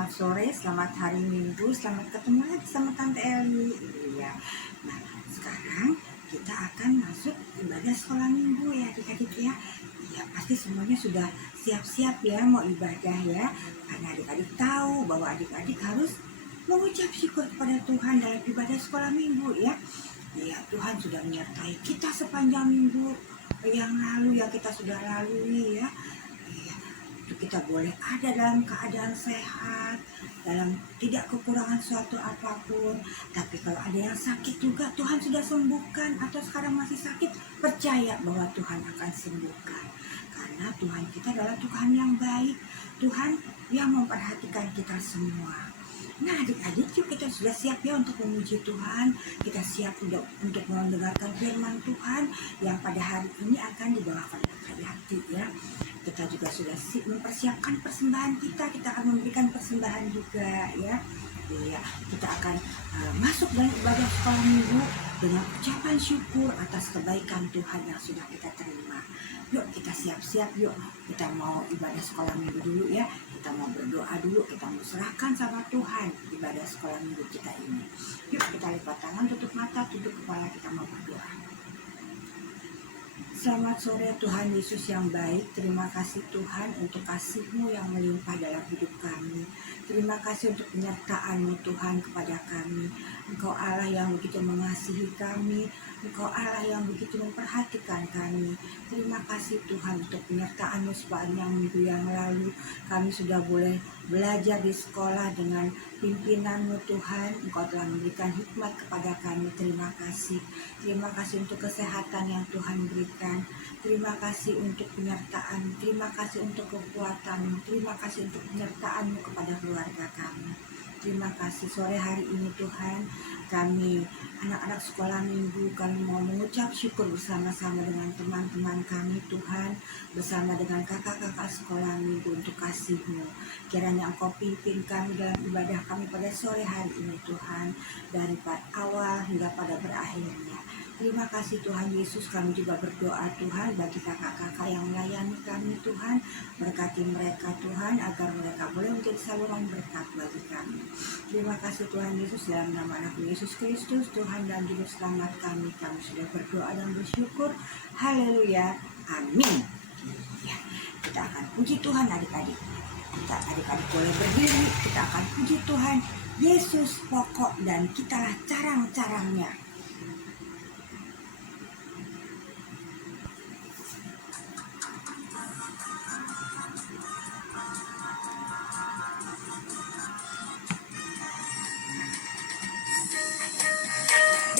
selamat sore, selamat hari Minggu, selamat ketemu lagi sama Tante Eli. Iya. Nah, sekarang kita akan masuk ibadah sekolah minggu ya adik-adik ya. Iya, pasti semuanya sudah siap-siap ya mau ibadah ya. Karena adik-adik tahu bahwa adik-adik harus mengucap syukur kepada Tuhan dalam ibadah sekolah minggu ya. Iya, Tuhan sudah menyertai kita sepanjang minggu yang lalu yang kita sudah lalui ya. Kita boleh ada dalam keadaan sehat, dalam tidak kekurangan suatu apapun. Tapi kalau ada yang sakit juga Tuhan sudah sembuhkan, atau sekarang masih sakit, percaya bahwa Tuhan akan sembuhkan. Karena Tuhan kita adalah Tuhan yang baik, Tuhan yang memperhatikan kita semua. Nah adik-adik, yuk kita sudah siap ya untuk memuji Tuhan. Kita siap untuk mendengarkan firman Tuhan yang pada hari ini akan dibawakan oleh Hayati ya. Kita juga sudah mempersiapkan persembahan kita akan memberikan persembahan juga ya. Iya, kita akan masuk dalam ibadah sekolah minggu dengan ucapan syukur atas kebaikan Tuhan yang sudah kita terima. Yuk kita siap-siap, yuk kita mau ibadah sekolah minggu dulu ya. Kita mau berdoa dulu, kita mau serahkan sama Tuhan ibadah sekolah minggu kita ini. Yuk kita lipat tangan, tutup mata, tunduk kepala, kita mau berdoa. Selamat sore Tuhan Yesus yang baik. Terima kasih Tuhan untuk kasih-Mu yang melimpah dalam hidup kami. Terima kasih untuk penyertaan-Mu Tuhan kepada kami. Engkau Allah yang begitu mengasihi kami. Engkau Allah yang begitu memperhatikan kami. Terima kasih Tuhan untuk penyertaan-Mu sepanjang minggu yang lalu. Kami sudah boleh belajar di sekolah dengan pimpinan-Mu Tuhan. Engkau telah memberikan hikmat kepada kami. Terima kasih. Terima kasih untuk kesehatan yang Tuhan berikan. Terima kasih untuk penyertaan, terima kasih untuk kekuatan, terima kasih untuk penyertaan-Mu kepada keluarga kami. Terima kasih sore hari ini Tuhan, kami anak-anak sekolah minggu, kami mau mengucap syukur bersama-sama dengan teman-teman kami Tuhan, bersama dengan kakak-kakak sekolah minggu untuk kasih-Mu. Kiranya Engkau pimpin kami dalam ibadah kami pada sore hari ini Tuhan, dari awal hingga pada berakhirnya. Terima kasih Tuhan Yesus, kami juga berdoa Tuhan bagi kakak-kakak yang melayani kami Tuhan. Berkati mereka Tuhan agar mereka boleh menjadi saluran berkat bagi kami. Terima kasih Tuhan Yesus, dalam nama anak Yesus Kristus Tuhan dan Juru Selamat kami sudah berdoa dan bersyukur. Haleluya, amin. Ya, kita akan puji Tuhan adik-adik. Adik-adik boleh berdiri, kita akan puji Tuhan. Yesus pokok dan kitalah carang-carangnya.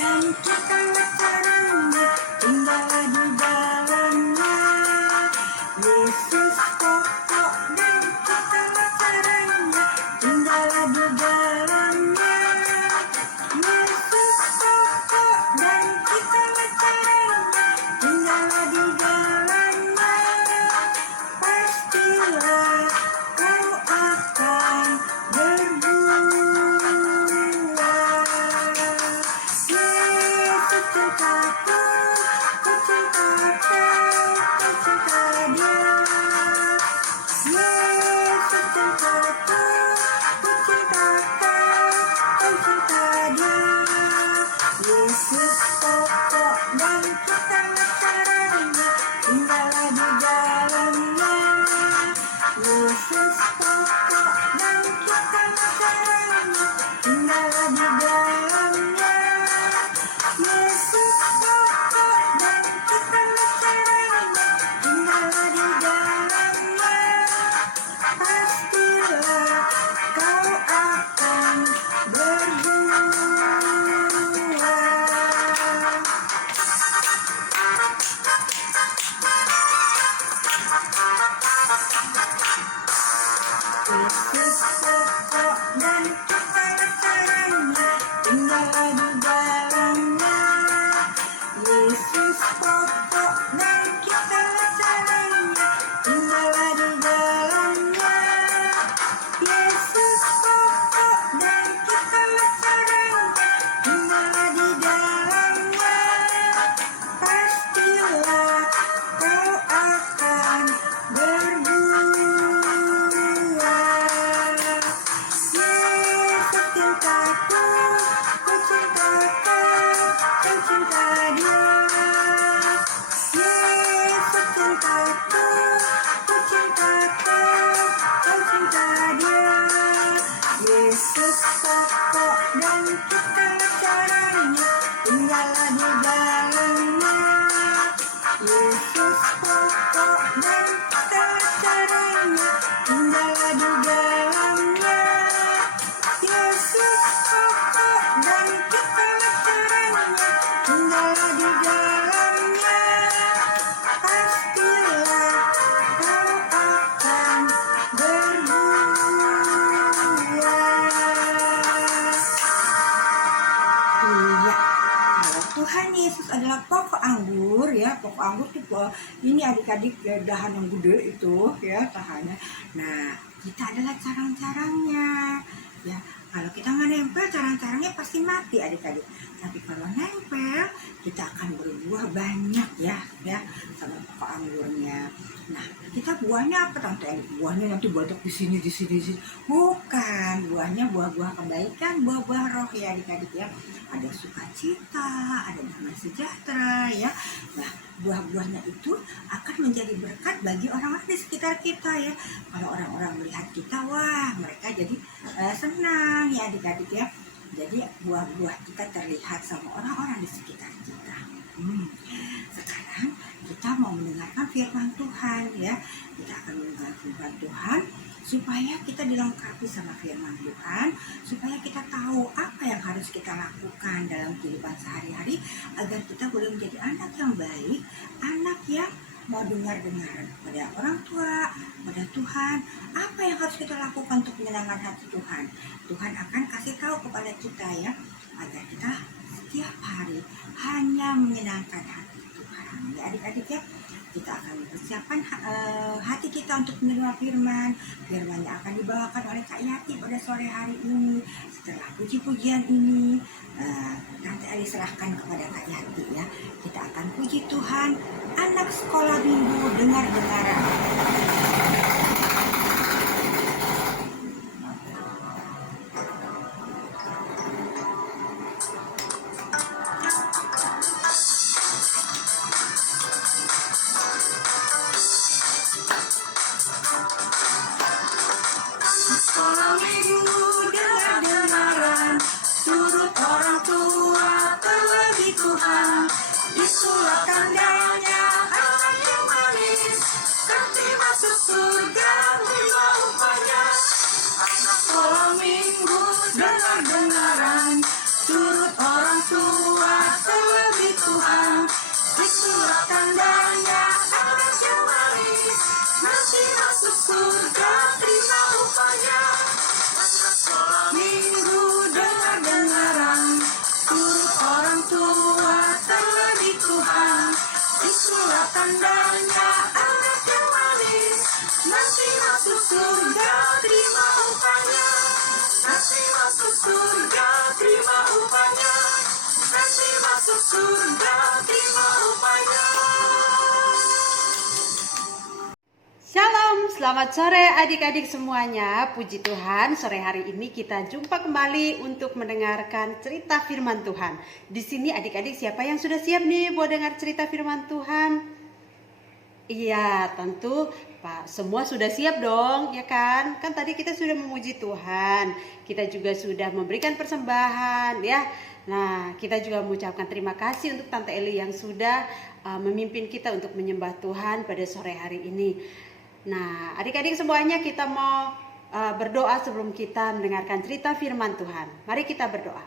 Dan kitalah carangnya, tinggallah di dalamnya. Yesus pokok dan kitalah carangnya, tinggallah di dalamnya. Yesus pokok dan kitalah carangnya, tinggallah di dalamnya. Pastilah kau akan berbuah. Yesus pokok dan kitalah carangnya, tinggallah di dalamnya. Yesus pokok dan kitalah carangnya, tinggallah di dalamnya. Yesus pokok dan kitalah carangnya, tinggallah di dalamnya. Pastilah kau akan berbuah. Yesus pokok dan kitalah carangnya, tinggallah di dalamnya. Yesus pokok dan kitalah carangnya, tinggallah di dalamnya. Yesus pokok dan kitalah carangnya, tinggallah di dalamnya. Pastilah kau akan berbuah. cintaku, ku cintaku, ku cinta dia. Yesus pokok dan kita caranya, tinggallah di dalamnya. Yesus pokok dan kita caranya, tinggallah di dalamnya. Yesus pokok dan kita caranya, tinggallah di dalamnya. Pastilah kau akan berbuah. Iya, kalau Tuhan Yesus adalah pokok anggur ya, pokok anggur itu ini adik-adik ya, dahan yang gede itu ya tahannya. Nah, kita adalah carang-carangnya ya. Kalau kita nggak nempel, carang-carangnya pasti mati adik-adik. Tapi kalau nempel, kita akan berbuah banyak ya sama pokok anggurnya. Nah, kita buahnya apa Tante Eli? Buahnya nanti banyak di sini. Bukan, buahnya buah-buah kebaikan, buah-buah roh ya adik-adik ya. Ada sukacita, ada damai sejahtera ya. Nah, buah-buahnya itu akan menjadi berkat bagi orang-orang di sekitar kita ya. Kalau orang-orang melihat kita, wah mereka jadi senang ya adik-adik ya. Jadi buah-buah kita terlihat sama orang-orang di sekitar kita. Sekarang kita mau mendengarkan firman Tuhan ya. Kita akan mendengarkan firman Tuhan supaya kita dilengkapi sama firman Tuhan, supaya kita tahu apa yang harus kita lakukan dalam kehidupan sehari-hari agar kita boleh menjadi anak yang baik, anak yang mau dengar-dengar pada orang tua, pada Tuhan, apa yang harus kita lakukan untuk menyenangkan hati Tuhan. Tuhan akan kasih tahu kepada kita ya, agar kita setiap hari hanya menyenangkan hati Tuhan. Ya adik-adik ya, kita akan mempersiapkan hati kita untuk menerima firman. Firman yang akan dibawakan oleh Kak Yati pada sore hari ini. Setelah puji-pujian ini, Tante Eli serahkan kepada Kak Yati ya. Kita akan puji Tuhan. Anak sekolah minggu dengar-dengaran. Sekolah minggu dengar-dengaran, turut orang tua terlebih Tuhan. Itulah tandanya anak yang manis, nanti masuk surga terima upahnya. Anak sekolah minggu dengar-dengaran, turut orang tua terlebih Tuhan. Itulah tandanya anak yang manis, nanti masuk surga terima upahnya. Anak sekolah minggu dengar-dengaran, turut orang tua terlebih Tuhan. Itulah tandanya anak yang manis, nanti masuk surga terima upahnya. Nanti masuk surga terima upahnya. Nanti masuk surga terima upahnya. Shalom, selamat sore adik-adik semuanya. Puji Tuhan, sore hari ini kita jumpa kembali untuk mendengarkan cerita firman Tuhan. Di sini adik-adik siapa yang sudah siap nih buat dengar cerita firman Tuhan? Iya, tentu Pak, semua sudah siap dong, ya kan? Kan tadi kita sudah memuji Tuhan, kita juga sudah memberikan persembahan, ya. Nah, kita juga mengucapkan terima kasih untuk Tante Eli yang sudah memimpin kita untuk menyembah Tuhan pada sore hari ini. Nah, adik-adik semuanya kita mau berdoa sebelum kita mendengarkan cerita firman Tuhan. Mari kita berdoa.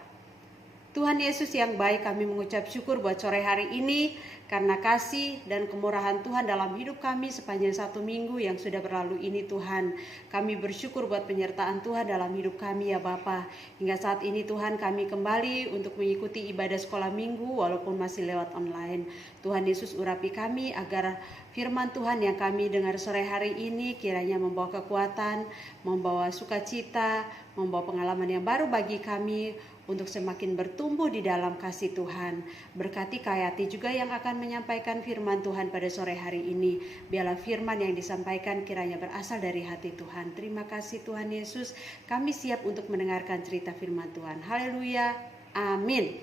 Tuhan Yesus yang baik, kami mengucap syukur buat sore hari ini karena kasih dan kemurahan Tuhan dalam hidup kami sepanjang 1 minggu yang sudah berlalu ini Tuhan. Kami bersyukur buat penyertaan Tuhan dalam hidup kami ya Bapa. Hingga saat ini Tuhan kami kembali untuk mengikuti ibadah sekolah minggu walaupun masih lewat online. Tuhan Yesus urapi kami agar firman Tuhan yang kami dengar sore hari ini kiranya membawa kekuatan, membawa sukacita, membawa pengalaman yang baru bagi kami untuk semakin bertumbuh di dalam kasih Tuhan. Berkati Kak Yati juga yang akan menyampaikan firman Tuhan pada sore hari ini. Biarlah firman yang disampaikan kiranya berasal dari hati Tuhan. Terima kasih Tuhan Yesus. Kami siap untuk mendengarkan cerita firman Tuhan. Haleluya. Amin.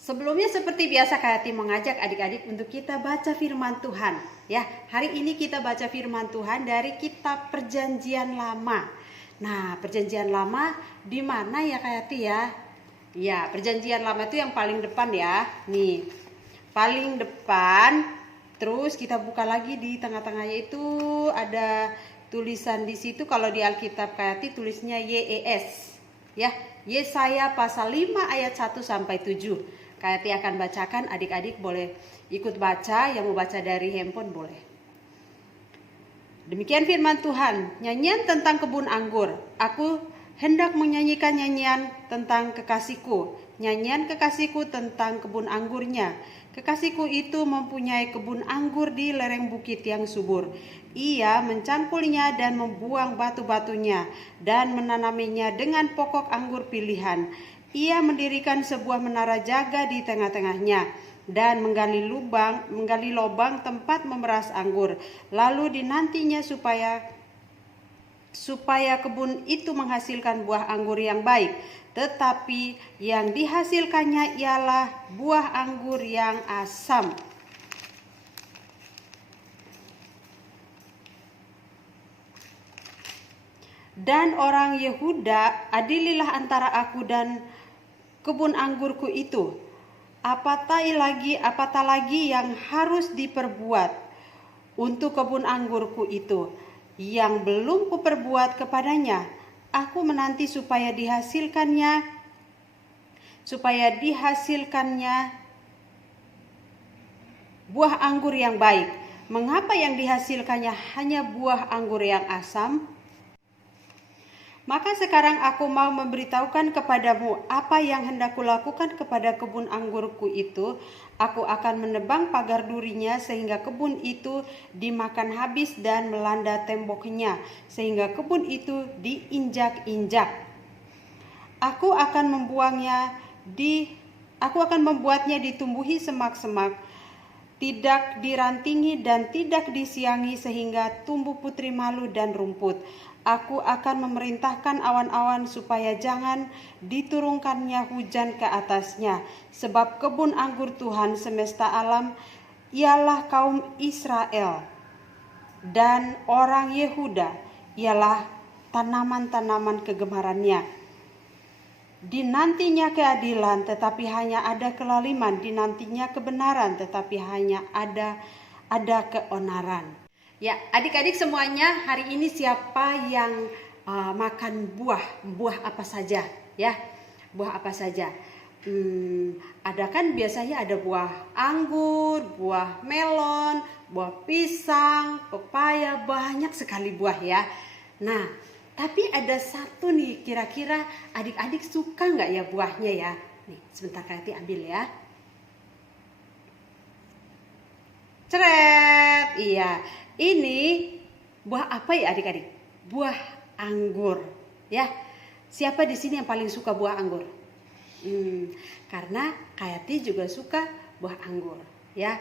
Sebelumnya seperti biasa Kak Yati mengajak adik-adik untuk kita baca firman Tuhan. Ya, hari ini kita baca firman Tuhan dari kitab Perjanjian Lama. Nah, Perjanjian Lama di mana ya Kak Yati ya? Ya, Perjanjian Lama itu yang paling depan ya. Nih, paling depan. Terus kita buka lagi di tengah-tengahnya itu ada tulisan di situ. Kalau di Alkitab Kak Yati tulisnya YES. Ya, Yesaya pasal 5 ayat 1 sampai 7. Kak Yati akan bacakan, adik-adik boleh ikut baca, yang mau baca dari handphone boleh. Demikian firman Tuhan, nyanyian tentang kebun anggur. Aku hendak menyanyikan nyanyian tentang kekasihku, nyanyian kekasihku tentang kebun anggurnya. Kekasihku itu mempunyai kebun anggur di lereng bukit yang subur. Ia mencangkulnya dan membuang batu-batunya dan menanaminya dengan pokok anggur pilihan. Ia mendirikan sebuah menara jaga di tengah-tengahnya dan menggali lubang tempat memeras anggur. Lalu dinantinya supaya kebun itu menghasilkan buah anggur yang baik. Tetapi yang dihasilkannya ialah buah anggur yang asam. Dan orang Yehuda, adililah antara aku dan kebun anggurku itu. Apatah lagi yang harus diperbuat untuk kebun anggurku itu yang belum kuperbuat kepadanya. Aku menanti supaya dihasilkannya buah anggur yang baik. Mengapa yang dihasilkannya hanya buah anggur yang asam? Maka sekarang aku mau memberitahukan kepadamu apa yang hendak kulakukan kepada kebun anggurku itu. Aku akan menebang pagar durinya sehingga kebun itu dimakan habis dan melanda temboknya, sehingga kebun itu diinjak-injak. Aku akan membuatnya ditumbuhi semak-semak, tidak dirantingi dan tidak disiangi sehingga tumbuh putri malu dan rumput. Aku akan memerintahkan awan-awan supaya jangan diturunkannya hujan ke atasnya. Sebab kebun anggur Tuhan semesta alam ialah kaum Israel. Dan orang Yehuda ialah tanaman-tanaman kegemarannya. Dinantinya keadilan tetapi hanya ada kelaliman. Dinantinya kebenaran tetapi hanya ada keonaran. Ya, adik-adik semuanya, hari ini siapa yang makan buah apa saja ya? Buah apa saja? Ada kan biasanya ada buah anggur, buah melon, buah pisang, pepaya, banyak sekali buah ya. Nah, tapi ada satu nih, kira-kira adik-adik suka nggak ya buahnya ya? Nih, sebentar Kak Yati ambil ya. Ceret, iya. Ini buah apa ya adik-adik? Buah anggur, ya. Siapa di sini yang paling suka buah anggur? Karena Kak Yati juga suka buah anggur, ya.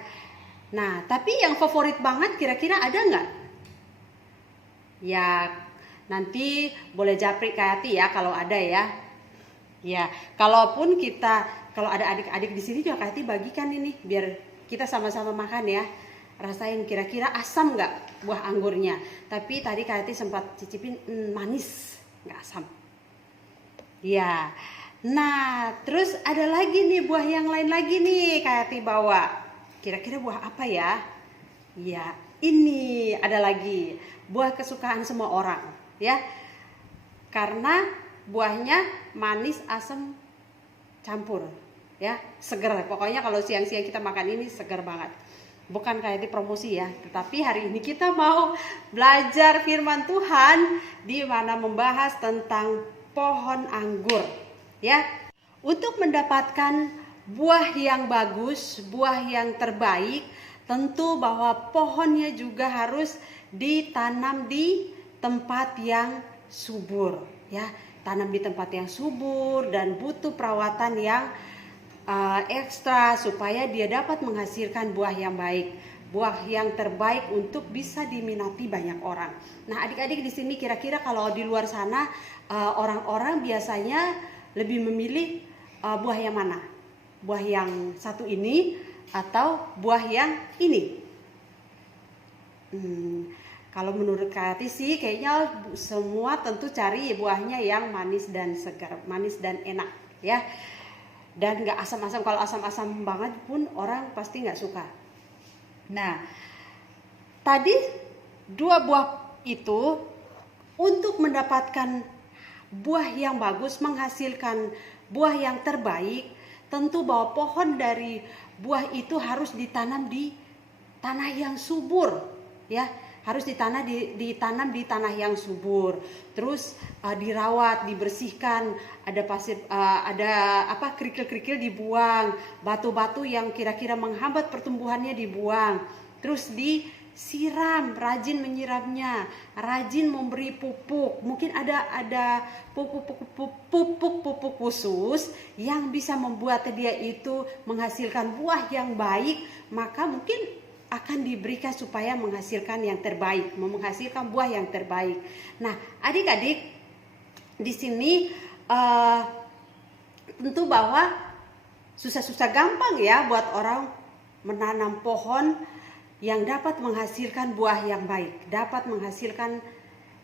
Nah, tapi yang favorit banget kira-kira ada nggak? Ya, nanti boleh japri Kak Yati ya kalau ada ya. Ya, kalau ada adik-adik di sini juga Kak Yati bagikan ini biar kita sama-sama makan ya. Rasain kira-kira asam nggak buah anggurnya. Tapi tadi Kak Yati sempat cicipin manis, nggak asam. Ya, nah terus ada lagi nih buah yang lain lagi nih Kak Yati bawa. Kira-kira buah apa ya? Ya, ini ada lagi buah kesukaan semua orang ya. Karena buahnya manis, asam campur ya, seger. Pokoknya kalau siang-siang kita makan ini seger banget. Bukan kayak di promosi ya, tetapi hari ini kita mau belajar firman Tuhan di mana membahas tentang pohon anggur ya. Untuk mendapatkan buah yang bagus, buah yang terbaik, tentu bahwa pohonnya juga harus ditanam di tempat yang subur ya. Tanam di tempat yang subur dan butuh perawatan yang ekstra supaya dia dapat menghasilkan buah yang baik, buah yang terbaik untuk bisa diminati banyak orang. Nah, adik-adik di sini kira-kira kalau di luar sana orang-orang biasanya lebih memilih buah yang mana? buah yang satu ini atau buah yang ini? Kalau menurut Kak Ati sih kayaknya semua tentu cari buahnya yang manis dan segar, manis dan enak ya. Dan nggak asam-asam. Kalau asam-asam banget pun orang pasti nggak suka. Nah, tadi dua buah itu untuk mendapatkan buah yang bagus, menghasilkan buah yang terbaik, tentu bahwa pohon dari buah itu harus ditanam di tanah yang subur ya, harus ditanam di tanah yang subur, terus dirawat, dibersihkan, ada pasir, ada kerikil-kerikil dibuang, batu-batu yang kira-kira menghambat pertumbuhannya dibuang, terus disiram, rajin menyiramnya, rajin memberi pupuk. Mungkin ada pupuk khusus yang bisa membuat dia itu menghasilkan buah yang baik, maka mungkin akan diberikan supaya menghasilkan yang terbaik, menghasilkan buah yang terbaik. Nah, adik-adik di sini tentu bahwa susah-susah gampang ya buat orang menanam pohon yang dapat menghasilkan buah yang baik, dapat menghasilkan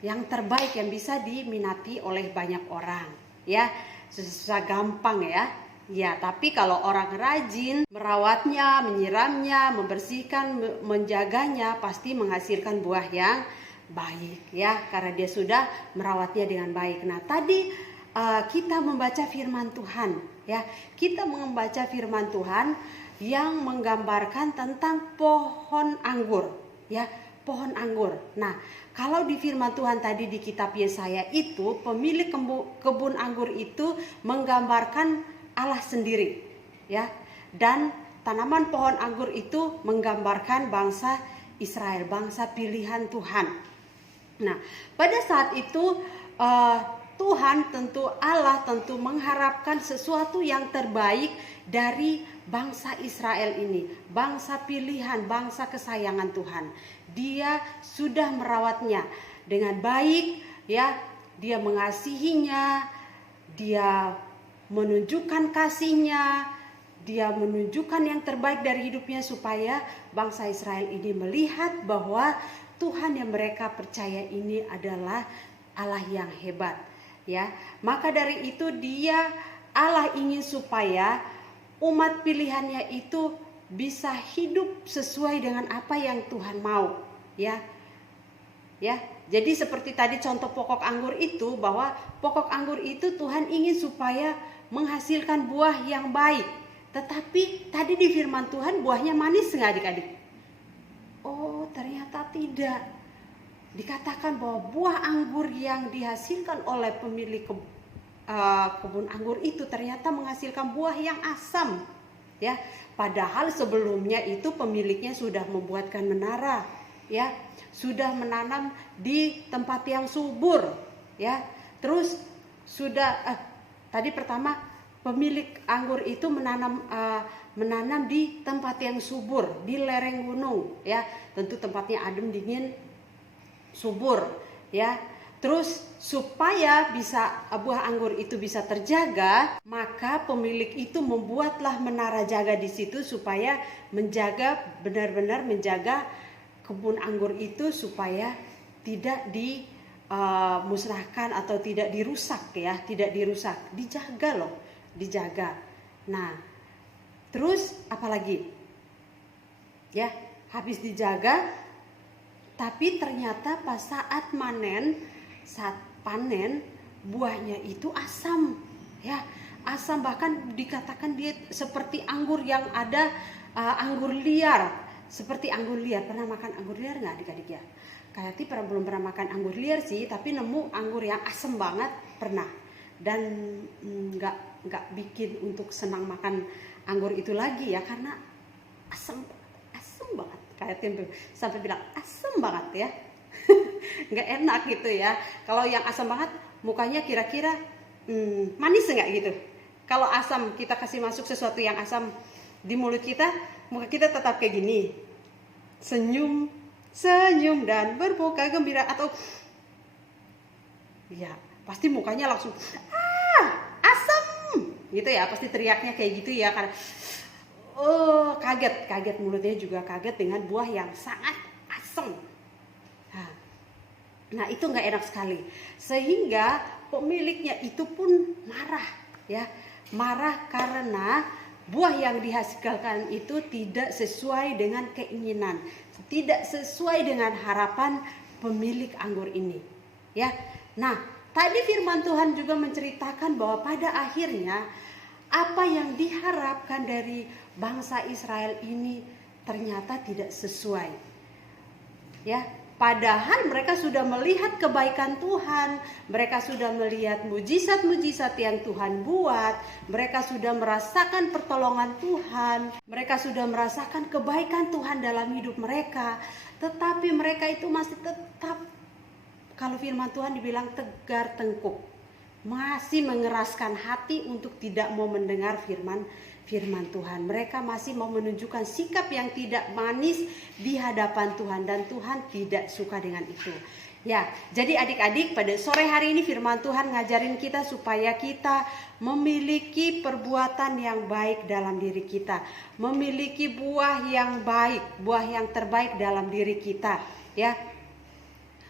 yang terbaik yang bisa diminati oleh banyak orang. Ya, susah gampang ya. Ya, tapi kalau orang rajin merawatnya, menyiramnya, membersihkan, menjaganya, pasti menghasilkan buah yang baik ya, karena dia sudah merawatnya dengan baik. Nah, tadi kita membaca firman Tuhan ya. Kita membaca firman Tuhan yang menggambarkan tentang pohon anggur ya, pohon anggur. Nah, kalau di firman Tuhan tadi di kitab Yesaya itu, pemilik kebun anggur itu menggambarkan Allah sendiri ya, dan tanaman pohon anggur itu menggambarkan bangsa Israel, bangsa pilihan Tuhan. Nah, pada saat itu Tuhan Allah tentu mengharapkan sesuatu yang terbaik dari bangsa Israel ini, bangsa pilihan, bangsa kesayangan Tuhan. Dia sudah merawatnya dengan baik ya, dia mengasihinya, dia menunjukkan kasihnya, dia menunjukkan yang terbaik dari hidupnya supaya bangsa Israel ini melihat bahwa Tuhan yang mereka percaya ini adalah Allah yang hebat ya. Maka dari itu Allah ingin supaya umat pilihannya itu bisa hidup sesuai dengan apa yang Tuhan mau ya. Ya, jadi seperti tadi contoh pokok anggur itu, bahwa pokok anggur itu Tuhan ingin supaya menghasilkan buah yang baik. Tetapi tadi di firman Tuhan buahnya manis nggak adik-adik? Oh, ternyata tidak. Dikatakan bahwa buah anggur yang dihasilkan oleh pemilik kebun anggur itu ternyata menghasilkan buah yang asam. Ya, padahal sebelumnya itu pemiliknya sudah membuatkan menara, ya, sudah menanam di tempat yang subur, ya. Terus sudah tadi pertama pemilik anggur itu menanam di tempat yang subur, di lereng gunung, ya. Tentu tempatnya adem, dingin, subur, ya. Terus supaya bisa buah anggur itu bisa terjaga, maka pemilik itu membuatlah menara jaga di situ supaya menjaga, benar-benar menjaga kebun anggur itu supaya tidak dimusnahkan atau tidak dirusak, ya, tidak dirusak, dijaga loh, dijaga. Nah, terus apalagi? Ya, habis dijaga, tapi ternyata pas saat panen buahnya itu asam, ya, asam, bahkan dikatakan dia seperti anggur yang ada anggur liar, seperti anggur liar. Pernah makan anggur liar nggak adik-adik ya? Kayaknya belum pernah makan anggur liar sih, tapi nemu anggur yang asam banget pernah, dan nggak bikin untuk senang makan anggur itu lagi ya, karena asam banget. Kayaknya sampai bilang asam banget ya. Nggak enak gitu ya. Kalau yang asam banget mukanya kira-kira manis nggak gitu. Kalau asam, kita kasih masuk sesuatu yang asam di mulut kita, muka kita tetap kayak gini, senyum dan bermuka gembira, atau ya pasti mukanya langsung asam gitu ya, pasti teriaknya kayak gitu ya, karena kaget mulutnya juga kaget dengan buah yang sangat asam. Nah itu nggak enak sekali, sehingga pemiliknya itu pun marah ya, marah karena buah yang dihasilkan itu tidak sesuai dengan keinginan, tidak sesuai dengan harapan pemilik anggur ini ya. Nah tadi firman Tuhan juga menceritakan bahwa pada akhirnya apa yang diharapkan dari bangsa Israel ini ternyata tidak sesuai ya. Padahal mereka sudah melihat kebaikan Tuhan, mereka sudah melihat mujizat-mujizat yang Tuhan buat, mereka sudah merasakan pertolongan Tuhan, mereka sudah merasakan kebaikan Tuhan dalam hidup mereka. Tetapi mereka itu masih tetap, kalau firman Tuhan dibilang tegar tengkuk, masih mengeraskan hati untuk tidak mau mendengar firman Tuhan. Mereka masih mau menunjukkan sikap yang tidak manis di hadapan Tuhan, dan Tuhan tidak suka dengan itu. Ya, jadi adik-adik, pada sore hari ini firman Tuhan ngajarin kita supaya kita memiliki perbuatan yang baik dalam diri kita, memiliki buah yang baik, buah yang terbaik dalam diri kita, ya.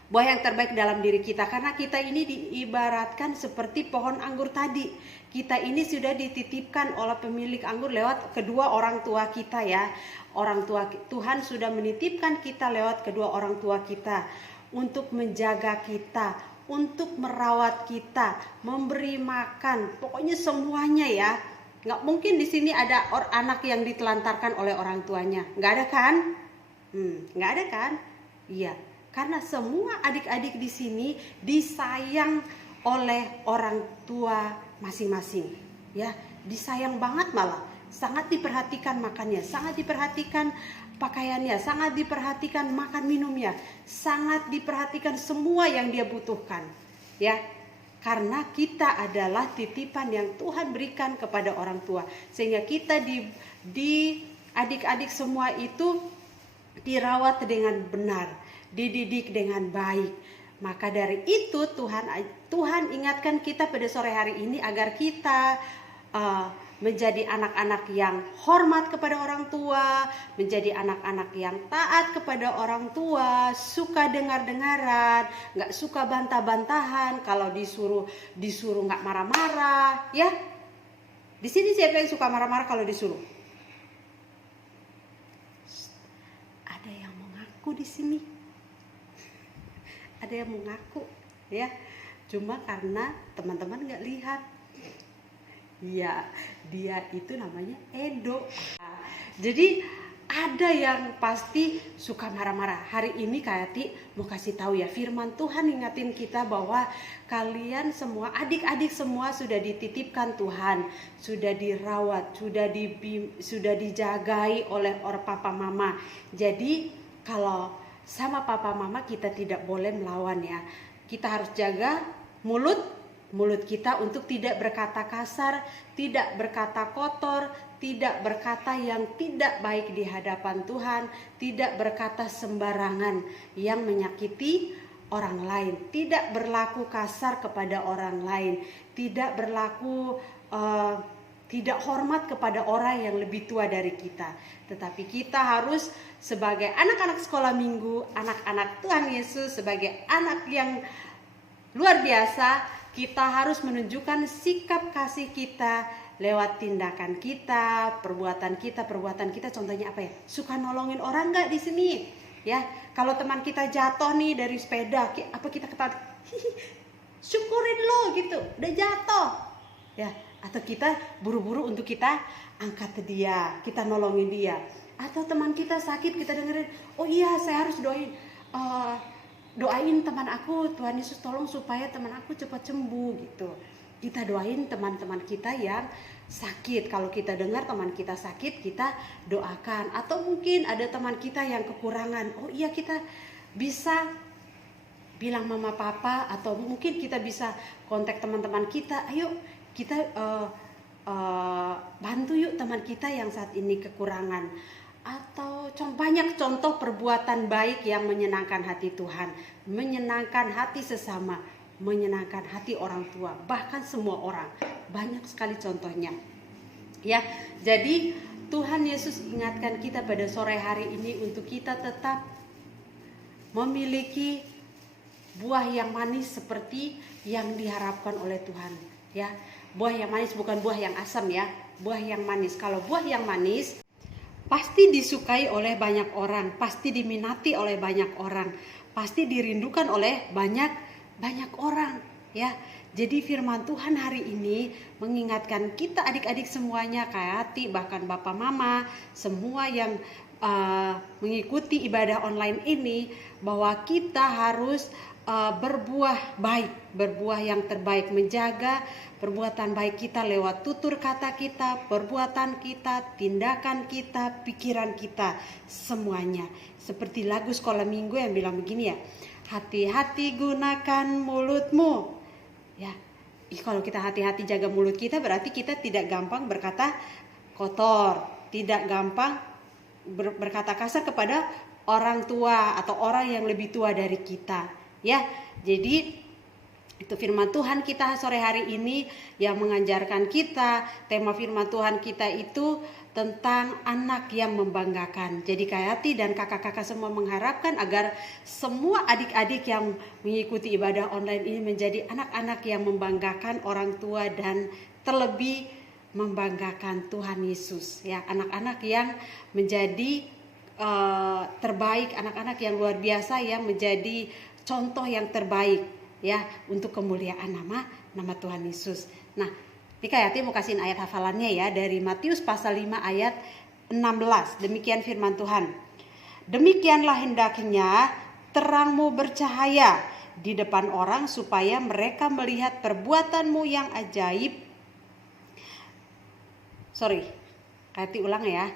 Buah yang terbaik dalam diri kita, karena kita ini diibaratkan seperti pohon anggur tadi. Kita ini sudah dititipkan oleh pemilik anggur lewat kedua orang tua kita ya. Orang tua Tuhan sudah menitipkan kita lewat kedua orang tua kita untuk menjaga kita, untuk merawat kita, memberi makan, pokoknya semuanya ya. Nggak mungkin di sini ada anak yang ditelantarkan oleh orang tuanya, nggak ada kan? Nggak ada kan? Iya. Karena semua adik-adik di sini disayang oleh orang tua masing-masing, ya, disayang banget, malah sangat diperhatikan makannya, sangat diperhatikan pakaiannya, sangat diperhatikan makan minumnya, sangat diperhatikan semua yang dia butuhkan, ya. Karena kita adalah titipan yang Tuhan berikan kepada orang tua, sehingga kita di adik-adik semua itu dirawat dengan benar, dididik dengan baik. Maka dari itu Tuhan ingatkan kita pada sore hari ini agar kita menjadi anak-anak yang hormat kepada orang tua, menjadi anak-anak yang taat kepada orang tua, suka dengar-dengaran, nggak suka bantah-bantahan, kalau disuruh nggak marah-marah, ya. Di sini siapa yang suka marah-marah kalau disuruh? Ada yang mau ngaku di sini? Ada yang mengaku ya, cuma karena teman-teman nggak lihat ya, dia itu namanya Edo. Jadi ada yang pasti suka marah-marah. Hari ini Kayati mau kasih tahu ya, firman Tuhan ingatin kita bahwa kalian semua, adik-adik semua sudah dititipkan Tuhan, sudah dirawat, sudah dijagai oleh orang papa mama. Jadi kalau sama papa mama kita tidak boleh melawan ya. Kita harus jaga mulut kita untuk tidak berkata kasar, tidak berkata kotor, tidak berkata yang tidak baik di hadapan Tuhan, tidak berkata sembarangan yang menyakiti orang lain, tidak berlaku kasar kepada orang lain, tidak berlaku tidak hormat kepada orang yang lebih tua dari kita. Tetapi kita harus sebagai anak-anak sekolah minggu, anak-anak Tuhan Yesus, sebagai anak yang luar biasa, kita harus menunjukkan sikap kasih kita lewat tindakan kita, perbuatan kita. Contohnya apa ya? Suka nolongin orang nggak di sini? Ya, kalau teman kita jatuh nih dari sepeda, apa kita ketawa? Syukurin lo gitu, udah jatuh. Ya, atau kita buru-buru untuk kita angkat dia, kita nolongin dia. Atau teman kita sakit, kita dengerin, oh iya saya harus doain teman aku, Tuhan Yesus tolong supaya teman aku cepat sembuh gitu. Kita doain teman-teman kita yang sakit. Kalau kita dengar teman kita sakit, kita doakan. Atau mungkin ada teman kita yang kekurangan, oh iya kita bisa bilang mama papa, atau mungkin kita bisa kontak teman-teman kita, ayo kita bantu yuk teman kita yang saat ini kekurangan. Atau banyak contoh perbuatan baik yang menyenangkan hati Tuhan, menyenangkan hati sesama. menyenangkan hati orang tua, bahkan semua orang. Banyak sekali contohnya. Ya, jadi Tuhan Yesus ingatkan kita pada sore hari ini untuk kita tetap memiliki buah yang manis seperti yang diharapkan oleh Tuhan. Ya, buah yang manis, bukan buah yang asam ya, buah yang manis. Kalau buah yang manis pasti disukai oleh banyak orang, pasti diminati oleh banyak orang, pasti dirindukan oleh banyak orang, ya. Jadi firman Tuhan hari ini mengingatkan kita adik-adik semuanya, Kak Hati, bahkan Bapak Mama, semua yang mengikuti ibadah online ini, bahwa kita harus berbuah baik, berbuah yang terbaik, menjaga perbuatan baik kita lewat tutur kata kita, perbuatan kita, tindakan kita, pikiran kita, semuanya. Seperti lagu sekolah minggu yang bilang begini ya, hati-hati gunakan mulutmu. Ya, kalau kita hati-hati jaga mulut kita, berarti kita tidak gampang berkata kotor, tidak gampang berkata kasar kepada orang tua atau orang yang lebih tua dari kita. Ya, jadi itu firman Tuhan kita sore hari ini yang mengajarkan kita. Tema firman Tuhan kita itu tentang anak yang membanggakan. Jadi Kak Yati dan kakak-kakak semua mengharapkan agar semua adik-adik yang mengikuti ibadah online ini menjadi anak-anak yang membanggakan orang tua dan terlebih membanggakan Tuhan Yesus. Ya, anak-anak yang menjadi terbaik, anak-anak yang luar biasa, yang menjadi contoh yang terbaik ya untuk kemuliaan nama Tuhan Yesus. Nah, ini Kak Yati mau kasihin ayat hafalannya ya, dari Matius pasal 5 ayat 16. Demikian firman Tuhan. Demikianlah hendaknya terangmu bercahaya di depan orang supaya mereka melihat perbuatanmu yang ajaib. Kak Yati ulang ya.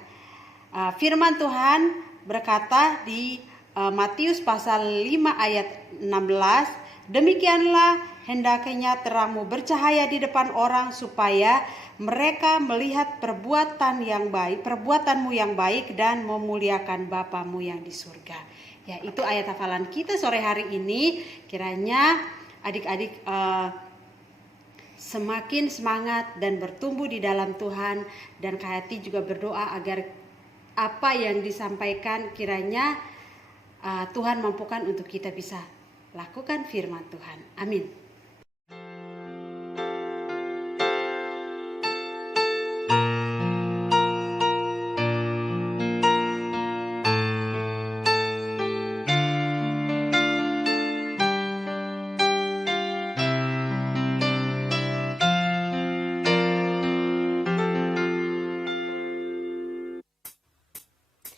Firman Tuhan berkata di Matius pasal 5 ayat 16. Demikianlah hendaknya terangmu bercahaya di depan orang supaya mereka melihat perbuatanmu yang baik dan memuliakan Bapamu yang di surga. Ya, itu ayat hafalan kita sore hari ini. Kiranya adik-adik semakin semangat dan bertumbuh di dalam Tuhan, dan Kak Hati juga berdoa agar apa yang disampaikan kiranya Tuhan mampukan untuk kita bisa lakukan firman Tuhan. Amin.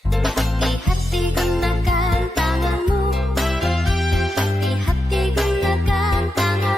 Hati-hati gunakan tanganmu, hati-hati gunakan tanganmu.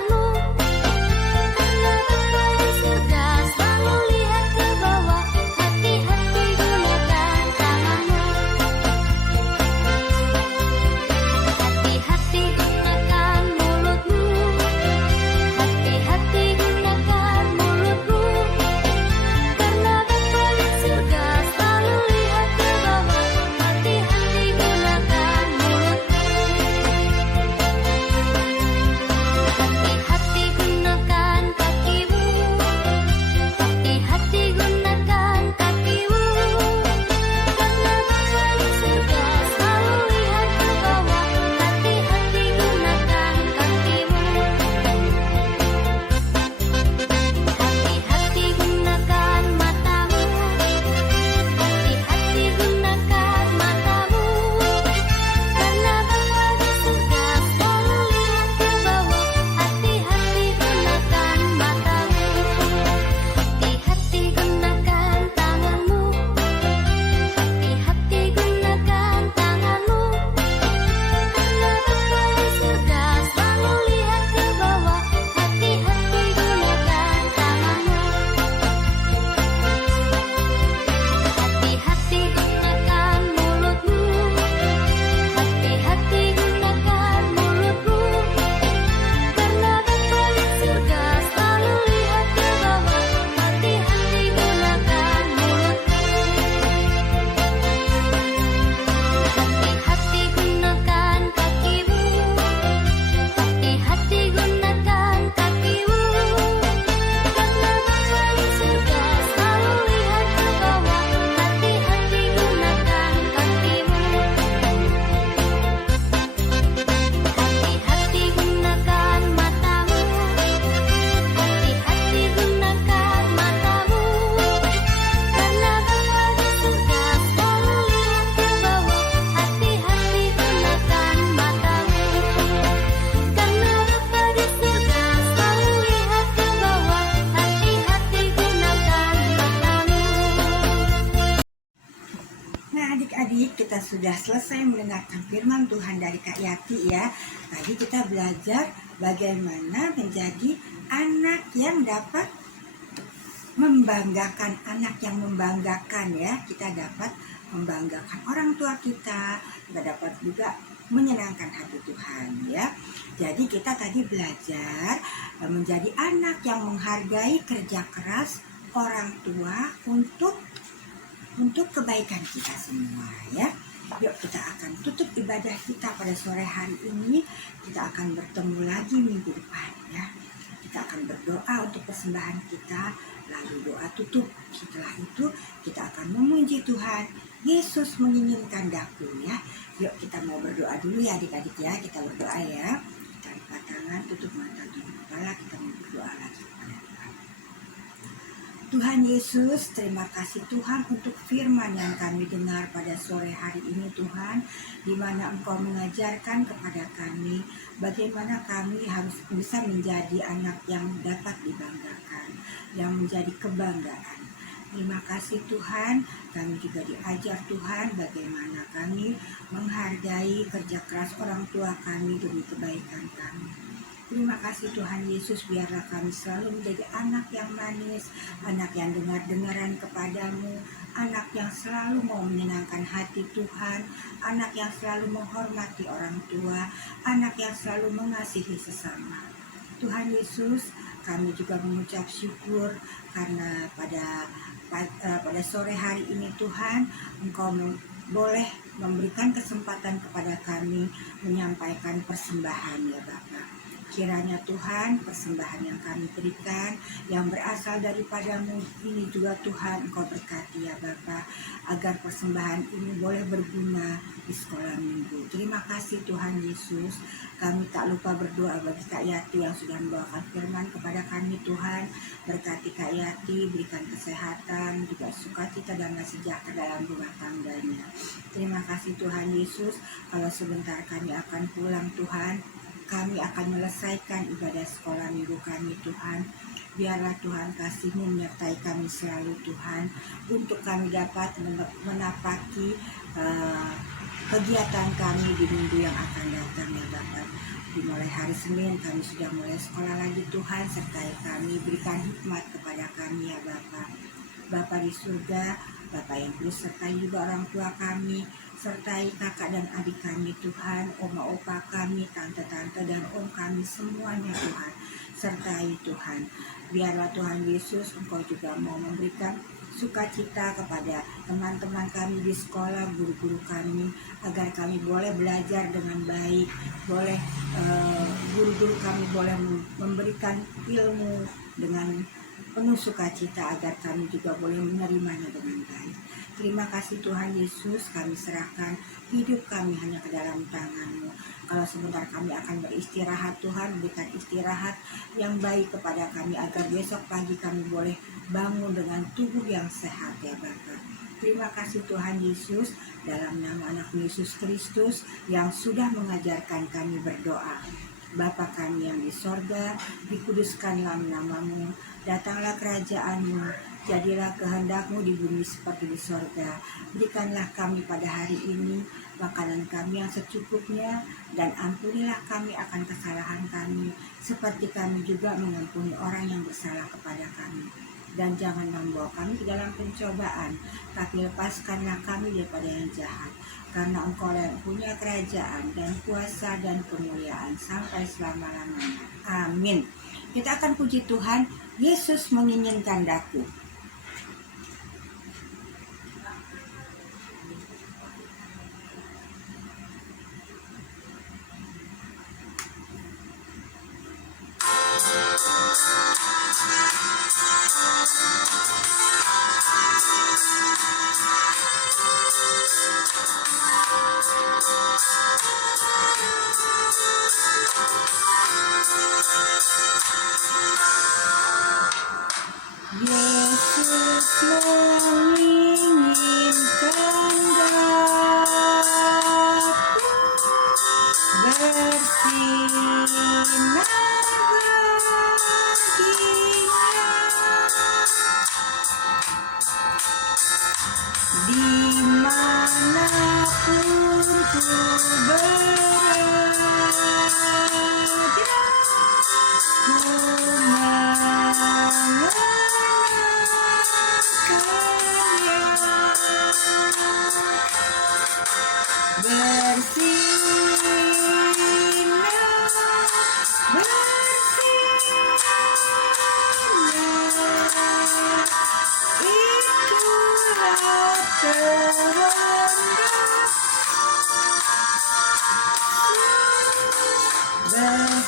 selesai mendengarkan firman Tuhan dari Kak Yati ya. Tadi kita belajar bagaimana menjadi anak yang dapat membanggakan, anak yang membanggakan ya. Kita dapat membanggakan orang tua kita dapat juga menyenangkan hati Tuhan ya. Jadi kita tadi belajar menjadi anak yang menghargai kerja keras orang tua untuk kebaikan kita semua ya. Yuk kita akan tutup ibadah kita pada sore hari ini. Kita akan bertemu lagi minggu depan ya. Kita akan berdoa untuk persembahan kita, lalu doa tutup. Setelah itu kita akan memuji Tuhan. Yesus menginginkan daku ya. Yuk kita mau berdoa dulu ya adik-adik ya. Kita berdoa ya. Kita lipat tangan, tutup mata, tutup kepala. Kita mau berdoa lagi kepada Tuhan. Tuhan Yesus, terima kasih Tuhan untuk firman yang kami dengar pada sore hari ini Tuhan, di mana Engkau mengajarkan kepada kami bagaimana kami harus bisa menjadi anak yang dapat dibanggakan, yang menjadi kebanggaan. Terima kasih Tuhan, kami juga diajar Tuhan bagaimana kami menghargai kerja keras orang tua kami demi kebaikan kami. Terima kasih Tuhan Yesus, biarlah kami selalu menjadi anak yang manis, anak yang dengar-dengaran kepadamu, anak yang selalu mau menyenangkan hati Tuhan, anak yang selalu menghormati orang tua, anak yang selalu mengasihi sesama. Tuhan Yesus, kami juga mengucap syukur karena pada sore hari ini Tuhan, Engkau boleh memberikan kesempatan kepada kami menyampaikan persembahan ya Bapak. Kiranya Tuhan, persembahan yang kami berikan yang berasal daripadamu ini juga Tuhan Engkau berkati ya Bapa, agar persembahan ini boleh berguna di sekolah minggu. Terima kasih Tuhan Yesus. Kami tak lupa berdoa bagi Kak Yati yang sudah membawakan firman kepada kami Tuhan. Berkati Kak Yati, berikan kesehatan, juga sukacita dan sejahtera dalam rumah tangganya. Terima kasih Tuhan Yesus. Kalau sebentar kami akan pulang Tuhan, kami akan menyelesaikan ibadah sekolah minggu kami Tuhan. Biarlah Tuhan kasih-Mu menyertai kami selalu Tuhan, untuk kami dapat menapaki kegiatan kami di minggu yang akan datang ya Bapak. Dimulai hari Senin kami sudah mulai sekolah lagi Tuhan, sertai kami, berikan hikmat kepada kami ya Bapak. Bapa di surga, Bapak yang kudus, sertai juga orang tua kami, sertai kakak dan adik kami Tuhan, oma opa kami, tante-tante dan om kami semuanya Tuhan. Sertai Tuhan. Biarlah Tuhan Yesus Engkau juga mau memberikan sukacita kepada teman-teman kami di sekolah, guru-guru kami, agar kami boleh belajar dengan baik, boleh guru-guru kami boleh memberikan ilmu dengan penuh sukacita, agar kami juga boleh menerimanya dengan baik. Terima kasih Tuhan Yesus, kami serahkan hidup kami hanya ke dalam tangan-Mu. Kalau sebentar kami akan beristirahat Tuhan, berikan istirahat yang baik kepada kami, agar besok pagi kami boleh bangun dengan tubuh yang sehat ya Bapa. Terima kasih Tuhan Yesus, dalam nama anak Yesus Kristus yang sudah mengajarkan kami berdoa. Bapa kami yang di sorga, dikuduskanlah nama-Mu, datanglah kerajaan-Mu, jadilah kehendak-Mu di bumi seperti di sorga. Berikanlah kami pada hari ini makanan kami yang secukupnya, dan ampunilah kami akan kesalahan kami, seperti kami juga mengampuni orang yang bersalah kepada kami. Dan jangan membawa kami ke dalam pencobaan, tapi lepaskanlah kami daripada yang jahat. Karena Engkau yang punya kerajaan dan kuasa dan kemuliaan sampai selama-lamanya. Amin. Kita akan puji Tuhan, Yesus menginginkan daku. Yesus menginginkan daku bersinar baginya dimanapun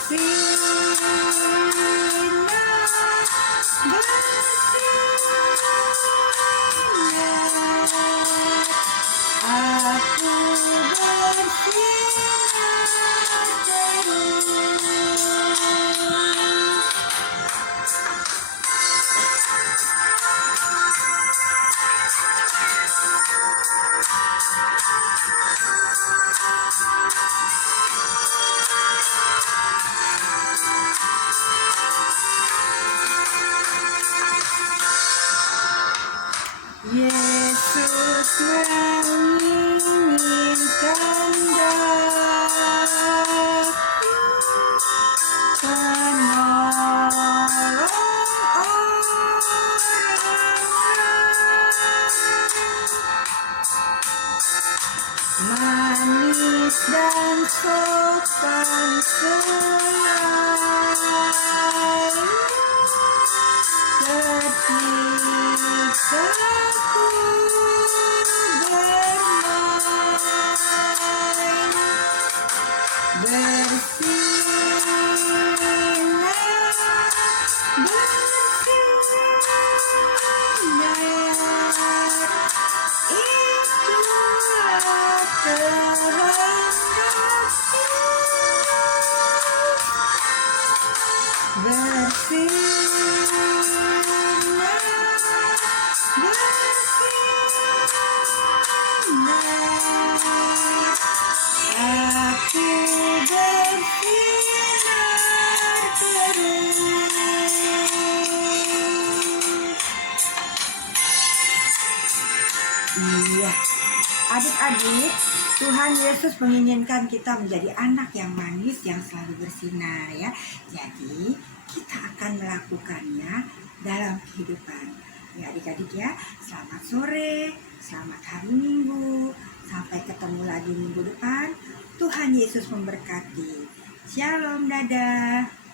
Aku bersinar terus. Yesus menginginkan daku penolong orang manis dan sopan selalu ketika ku bermain bersinar itulah terang aku bersinar terus. Iya, adik-adik, Tuhan Yesus menginginkan kita menjadi anak yang manis yang selalu bersinar ya. Jadi kita akan melakukannya dalam kehidupan. Ya adik-adik ya, selamat sore, selamat hari Minggu. Sampai ketemu lagi minggu depan. Tuhan Yesus memberkati. Shalom, dadah.